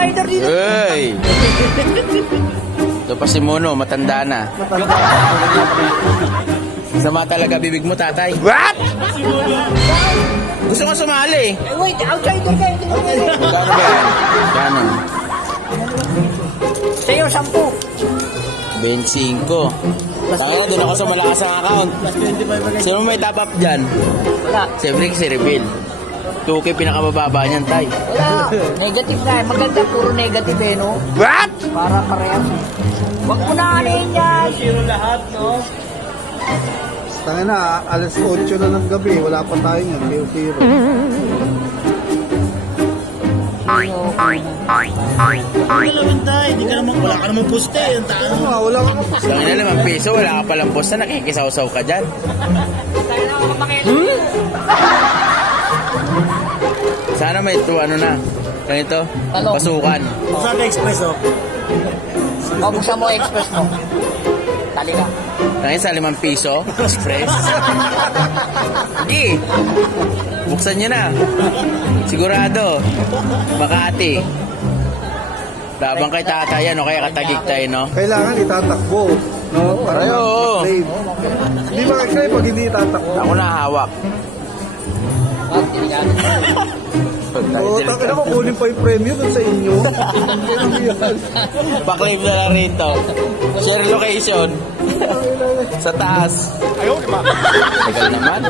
outsider dito. Hey! Ito pa si Mono, matanda na. Sama talaga bibig mo, tatay. What? Gusto ko sumali. Wait, outsider ka. Gano'n ba yan? Gano'n? Sa'yo, 10. 25. Tanga na, doon ako sa malakas ang account. Sino may top up dyan? Wala. Siyempre si Reveal. 2K pinakamababa niyan, tay. Wala. Negative na. Maganda, puro negative eh, no? What? Para parehas. Huwag mo na anin yan. Zero lahat, no? Tanga na, alas 8 na ng gabi, wala pa tayo nga, 0-0. Hindi ka naman, wala ka naman poste. Wala ka pa. Lang na 5 piso, wala ka palang posta, nakikisaw-saw ka dyan. Sana may ito, ano na, ganito, Ano? pasukan. Saan ka express, oh? O, buksan mo express mo. Tali ka. Ngayon sa 5 piso, express. Hindi. Buksan nyo na. Sigurado. Makati. Labang kay tatay yan, o kaya katagig tayo, no? Kailangan itatakbo, no? Para Ay, oo. ma-claim. Hindi makaklaim pag hindi itatakbo. Ako na hawak. Oo, taka na kukunin pa yung premium dun sa inyo. Pa-claim na lang rito. Share location. Sa taas. Ayaw, di ba? Tagal naman.